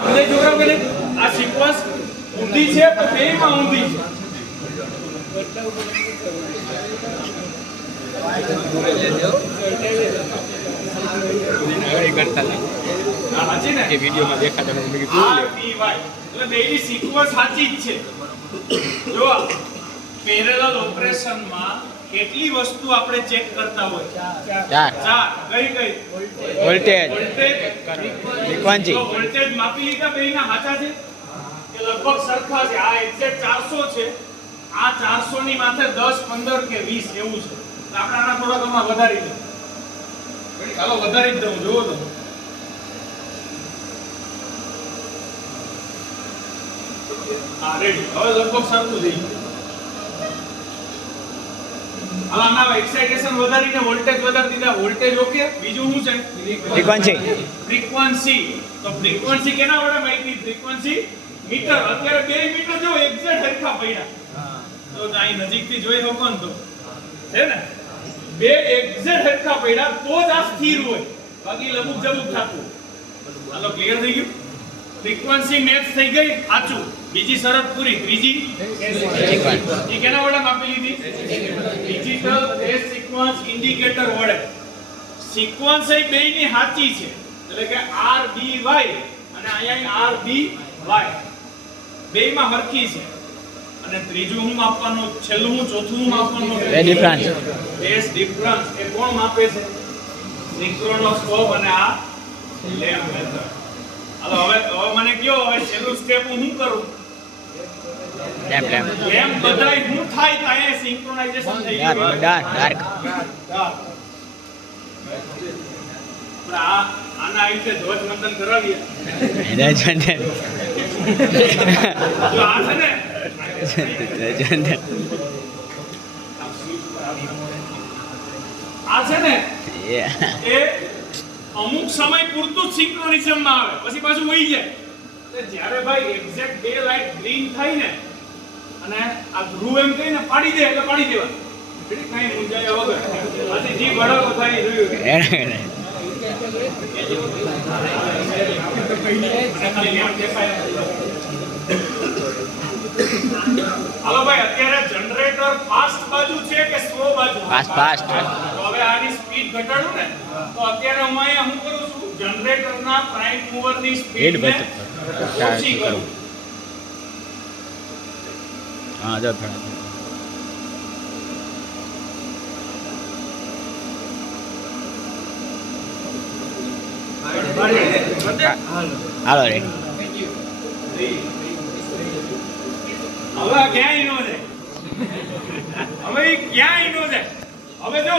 બધા છોકરાઓ કે આ સિક્વન્સ ઊંધી છે તો બેયમાં ઊંધી છે. બેયની સિક્વન્સ સાચી જ છે. જો પેરેલલ ઓપરેશનમાં કેટલી વસ્તુ આપણે ચેક કરતા હોય? ચાર. કઈ વોલ્ટેજ, ફ્રીક્વન્સી. વોલ્ટેજ માપી લીધા બેયના સાચા છે કે લગભગ સરખા છે? આ એક્ઝેક્ટ 400 છે, આ 400 ની માથે 10 15 કે 20 એવું છે. તો આપણે આના થોડા ઘણા વધારી દઉં. ચાલો વધારી દઉં. જોવો તો હા રેડી. હવે લગભગ સરખું થઈ ગયું. હવે આના એક્સાઇટેશન વધારીને વોલ્ટેજ વધારી દીધા. Voltage okay. બીજું શું છે? ફ્રીક્વન્સી. તો ફ્રીક્વન્સી કેના વડે માપી? Frequency meter. અત્યારે બે મીટર જો એક્ઝેક્ટ સરખા પડ્યા. તો અહીં નજીકથી જોઈ શકો ને તો છે ને બે એક્ઝેક્ટ સરખા પડ્યા તો જ આ સ્થિર હોય, બાકી લબુક જબુક થાતું. હાલો ક્લિયર થઈ ગયું? ફ્રીક્વન્સી મેચ થઈ ગઈ, સાચું. બીજી શરત પૂરી. ત્રીજી એ કેના વડે માપી લીધી? ડિજિટલ ફેઝ સિક્વન્સ ઇન્ડિકેટર વડે. સિક્વન્સ એ બેયની સાચી છે, એટલે કે RBY અને અહીંયા RBY બેયમાં સરખી છે. અને ત્રીજું હું માપવાનું, છેલ્લું હું ચોથું હું માપવાનું ડિફરન્સ. ફેઝ ડિફરન્સ એ કોણ માપે છે? સિન્ક્રોનોસ્કોપ અને આ લેમ્પ મેથડ. હાલો હવે મને કયો, હવે છેલ્લું સ્ટેપ હું શું કરું? લેમ્પ બધાય હું થાય તો અહીંયા સિન્ક્રોનાઇઝેશન થઈ ગયું. ડાર્ક. આના રીતે ધ્વજવંદન કરાવીએ. જો આ છે ને આ છે ને એ અમુક સમય પૂરતું જ સિન્ક્રોનિઝમમાં આવે, પછી પાછું વહી જાય. એટલે જ્યારે ભાઈ એક્ઝેક્ટ બે લાઈટ ગ્રીન થાય ને અને આ ધ્રુવ એમ કહીને પાડી દે એટલે પાડી દેવા. કઈ મૂંઝાયા વગર પછી જી બળકો થાય જોયું. હાલો ભાઈ, અત્યારે જનરેટર ફાસ્ટ બાજુ છે કે સ્લો બાજુ? ફાસ્ટ. તો હવે આની સ્પીડ ઘટાડું ને તો અત્યારે હું અહીંયા શું કરું છું? જનરેટરના પ્રાઇમ મૂવરની સ્પીડ ને ઓછી કરું. હા જો હાલો રે. હવે ક્યાંય નો જાય. હવે ક્યાંય નો જાય. હવે જો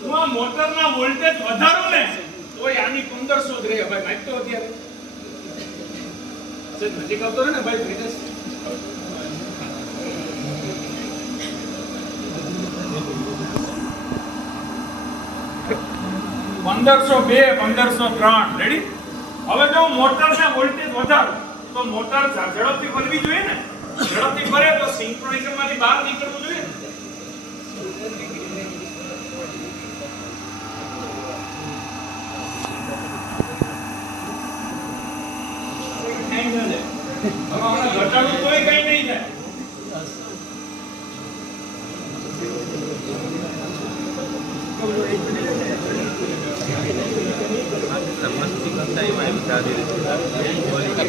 હું આ મોટરના વોલ્ટેજ વધારું ને તોય આની 1500 જ રહે. ભાઈ માઈક તો અત્યારે છે નજીક આવતો રહે ને ભાઈ બ્રિટેશ. પંદરસો 1503 રેડી. હવે જો મોટરના વોલ્ટેજ વધારું તો મોટર ઝડપથી ફરવી જોઈએ ને. ઝડપથી ફરે તો સિન્ક્રોનિઝમમાંથી બહાર નીકળવું જોઈએ. ઘટાડવું તોય કઈ નહીં થાય.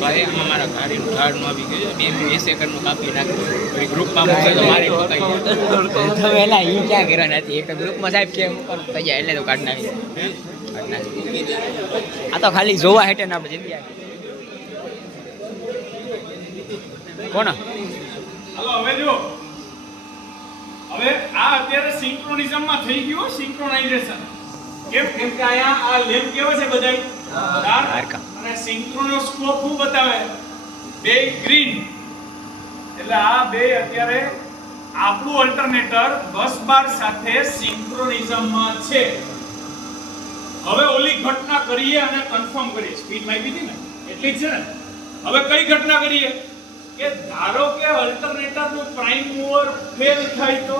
ભાઈ અમારા ગાડીનું ઝાડનું આવી ગયું, 2 સેકન્ડનું કાપી નાખ્યું. ગ્રુપમાં મૂકે તો મારે તમે એલા એ ક્યાં કર્યા નથી. એક ગ્રુપમાં સાહેબ કેમ થઈ જાય એટલે તો કાઢ નાખી. આ તો ખાલી જોવા હેઠે ને આપણે જિંદગી કોણ. હાલો હવે જો હવે આ અત્યારે સિન્ક્રોનિઝમમાં થઈ ગયું. સિન્ક્રોનાઇઝેશન કેમ કે અહીંયા આ લેમ્પ કેવો છે બધાય ડાર્ક અને સિન્ક્રોનોસ્કોપ શું બતાવે? બે ગ્રીન. એટલે આ બે અત્યારે આપણું અલ્ટરનેટર બસ બાર સાથે સિન્ક્રોનિઝમમાં છે. હવે ઓલી ઘટના કરીએ અને કન્ફર્મ કરીએ. સ્પીડ માપી હતી ને એટલી જ છે ને. હવે કઈ ઘટના કરીએ કે ધારો કે અલ્ટરનેટરનું પ્રાઇમ મૂવર ફેલ થાય તો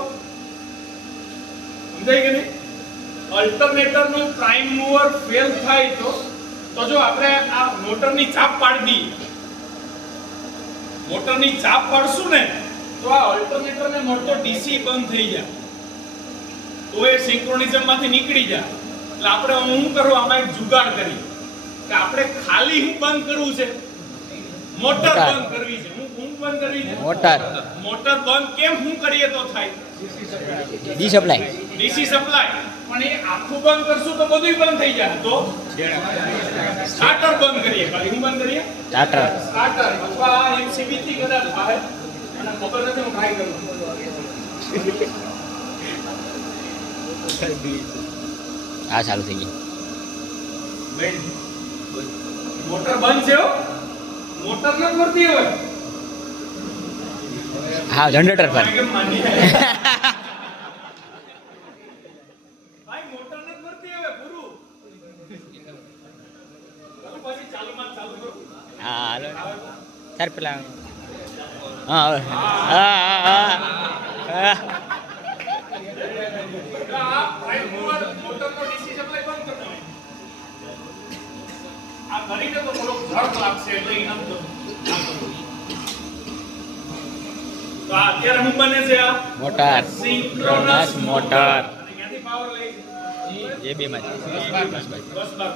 સમજાય કે નહીં? અલ્ટરનેટરનું પ્રાઇમ મૂવર ફેલ થાય તો તો જો આપણે આ મોટરની ચાપ પાડી દઈએ, મોટરની ચાપ પાડશું ને તો આ ઓલ્ટરનેટરને મળતો ડીસી બંધ થઈ જાય, તો એ સિંક્રોનિઝમ માંથી નીકળી જાય. એટલે આપણે હું કરું, આમાં એક જુગાડ કરી કે આપણે ખાલી હું બંધ કરવું છે, મોટર બંધ કરવી છે. હું બંધ કરવી છે મોટર બંધ કેમ હું કરીએ તો થાય ડીસી સપ્લાય, પણ એ આખું બંધ કરશું તો બધું બંધ થઈ જાય. તો સ્ટાર્ટર બંધ કરીએ, ખાલી હું બંધ કરીએ સ્ટાર્ટર અથવા એમસીબી થી કદાચ થાય, અને ખબર નથી, હું ટ્રાય કરું. આ ચાલુ થઈ ગઈ. મોટર બંધ છે હો, મોટર ન કરતી હોય. હા, જનરેટર પર કેમ માની ભાઈ મોટર ન કરતી હવે પૂરું. પછી ચાલુ માં ચાલુ કરો. હા હાલો સર પેલા હા હવે હા મોટરનો ડીસી સપ્લાય બંધ કરતો આ કરીને તો થોડો ઝડપ લાગશે એટલે ઇનામ તો અત્યારે હું બને છે આ મોટર સિંક્રોનસ મોટર અને ક્યાંથી પાવર લઈ એ બે માં બસ બાર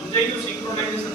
સમજાઈ ગયું સિંક્રોનાઇઝેશન.